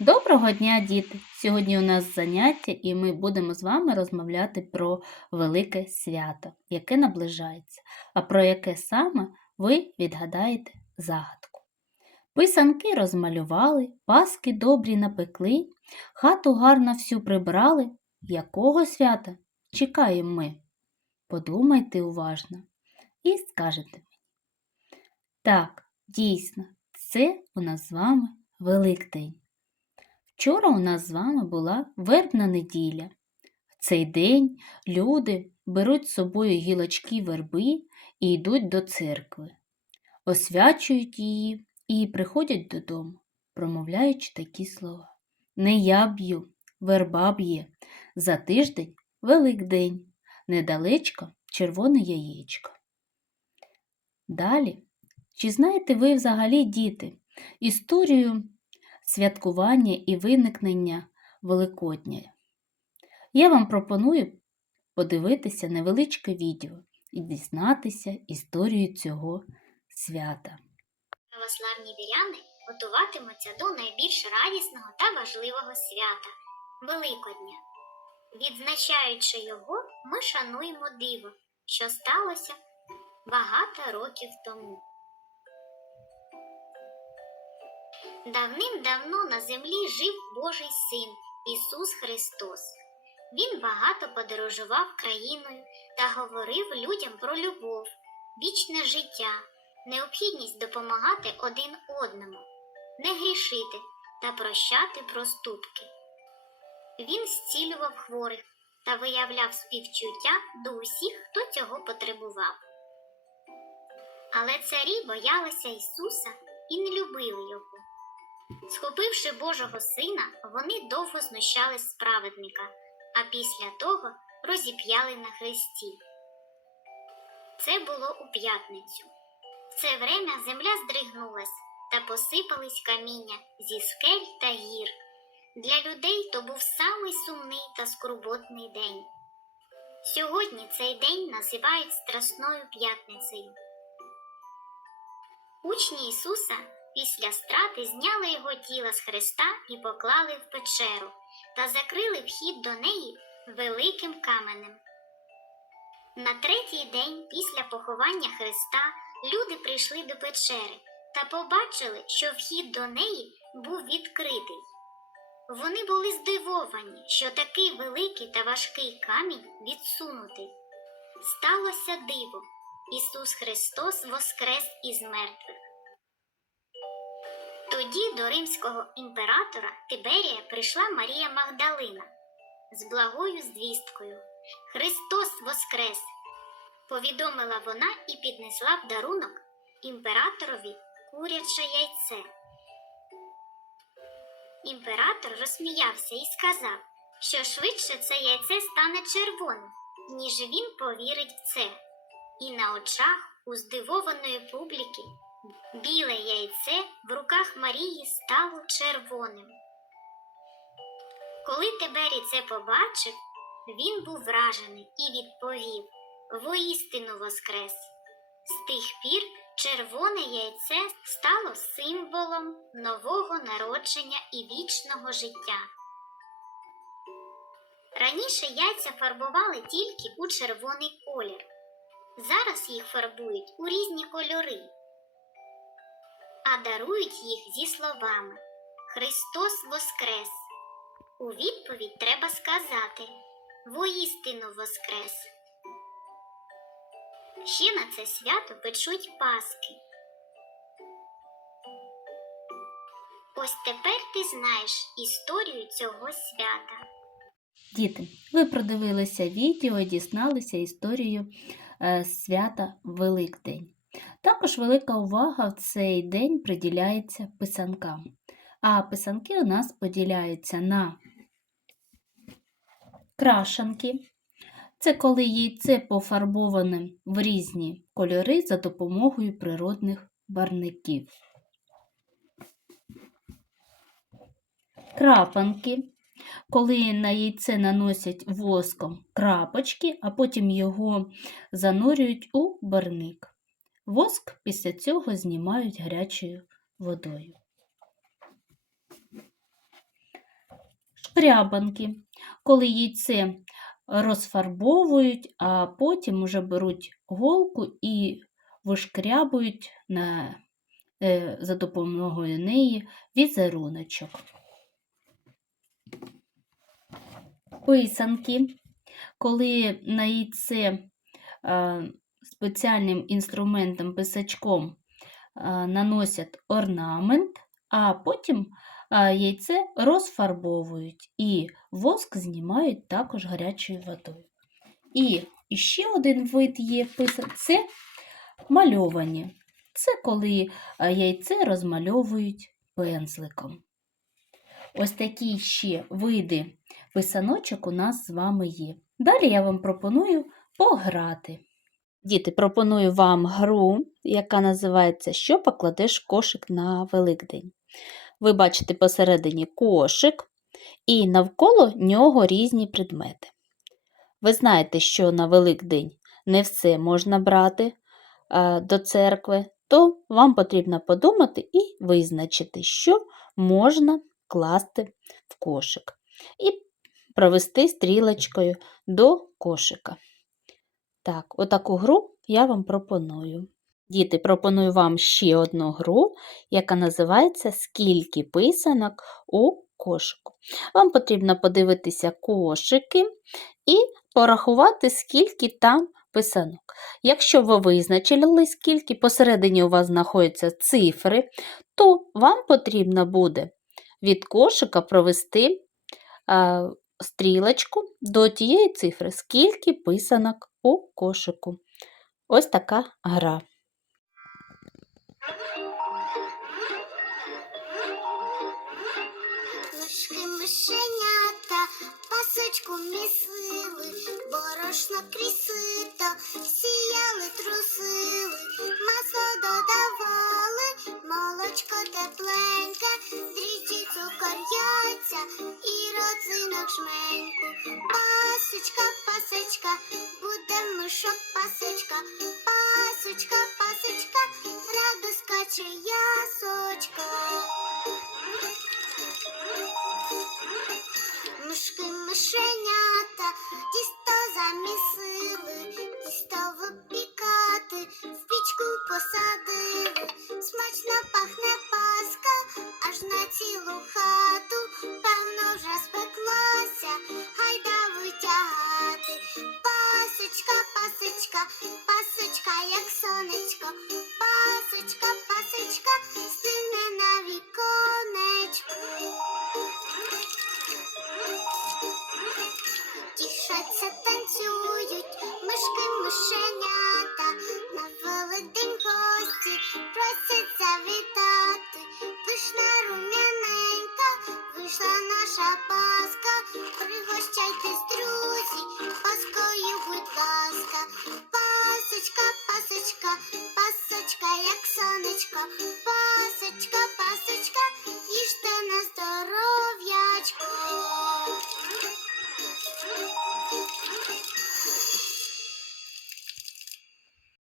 Доброго дня, діти! Сьогодні у нас заняття, і ми будемо з вами розмовляти про велике свято, яке наближається, а про яке саме ви відгадаєте загадку. Писанки розмалювали, паски добрі напекли, хату гарно всю прибрали. Якого свята чекаємо ми? Подумайте уважно і скажете мені. Так, дійсно, це у нас з вами Великдень. Вчора у нас з вами була вербна неділя. В цей день люди беруть з собою гілочки верби і йдуть до церкви, освячують її і приходять додому, промовляючи такі слова. Не я б'ю, верба б'є, за тиждень Великдень, недалечко червоне яєчко. Далі, чи знаєте ви взагалі, діти, історію святкування і виникнення Великодня. Я вам пропоную подивитися невеличке відео і дізнатися історію цього свята. Православні віряни готуватимуться до найбільш радісного та важливого свята Великодня. Відзначаючи його, ми шануємо диво, що сталося багато років тому. Давним-давно на землі жив Божий син Ісус Христос. Він багато подорожував країною та говорив людям про любов, вічне життя, необхідність допомагати один одному, не грішити та прощати проступки. Він зцілював хворих та виявляв співчуття до усіх, хто цього потребував. Але царі боялися Ісуса і не любили його. Схопивши Божого сина, вони довго знущались з праведника, а після того розіп'яли на хресті. Це було у п'ятницю. В це время земля здригнулась та посипались каміння зі скель та гір. Для людей то був самий сумний та скорботний день. Сьогодні цей день називають Страсною п'ятницею. Учні Ісуса після страти зняли його тіло з хреста і поклали в печеру та закрили вхід до неї великим каменем. На третій день після поховання Христа люди прийшли до печери та побачили, що вхід до неї був відкритий. Вони були здивовані, що такий великий та важкий камінь відсунутий. Сталося диво. Ісус Христос воскрес із мертвих. Тоді до римського імператора Тиберія прийшла Марія Магдалина з благою звісткою. Христос Воскрес! повідомила вона і піднесла в дарунок імператорові куряче яйце. Імператор розсміявся і сказав, що швидше це яйце стане червоним, ніж він повірить в це. І на очах у здивованої публіки біле яйце в руках Марії стало червоним. Коли Тиберій це побачив, він був вражений і відповів воістину воскрес. З тих пір червоне яйце стало символом нового народження і вічного життя. Раніше яйця фарбували тільки у червоний колір. Зараз їх фарбують у різні кольори, а дарують їх зі словами Христос Воскрес. У відповідь треба сказати Воістину Воскрес. Ще на це свято печуть паски. Ось тепер ти знаєш історію цього свята. Діти, ви продивилися відео і дізналися історію е, свята Великдень. Також велика увага в цей день приділяється писанкам. А писанки у нас поділяються на крашанки. Це коли яйце пофарбоване в різні кольори за допомогою природних барників. Крапанки, коли на яйце наносять воском крапочки, а потім його занурюють у барник. Воск після цього знімають гарячою водою. шкрябанки, коли яйце розфарбовують, а потім уже беруть голку і вишкрябують на, е, за допомогою неї візеруночок. Писанки, коли на яйце е, спеціальним інструментом, писачком е, наносять орнамент, а потім е, яйце розфарбовують і воск знімають також гарячою водою. І ще один вид є це мальовані. Це коли е, яйце розмальовують пензликом. Ось такі ще види писаночок у нас з вами є. Далі я вам пропоную пограти. Діти, пропоную вам гру, яка називається Що покладеш кошик на Великдень. Ви бачите посередині кошик, і навколо нього різні предмети. Ви знаєте, що на Великдень не все можна брати е, до церкви, то вам потрібно подумати і визначити, що можна класти в кошик. І провести стрілочкою до кошика. Так, отаку гру я вам пропоную. Діти, пропоную вам ще одну гру, яка називається Скільки писанок у кошику. Вам потрібно подивитися кошики і порахувати, скільки там писанок. Якщо ви визначили, скільки посередині у вас знаходяться цифри, то вам потрібно буде від кошика провести а, стрілочку до тієї цифри, скільки писанок у кошику. Ось така гра. Мишки мишенята, пасочку місили, борошно крісито, сіяли, трусили, масло додавали, молочко тепленьке, дріжджі цукор яйця і родзинок жменьку. Пасочка, пасочка, буде мишок пасочка, пасочка, пасочка, радо скаче ясочка. Мишки мишенята, як сонечко, пасочка, пасочка, стине на віконечку. Тішаться,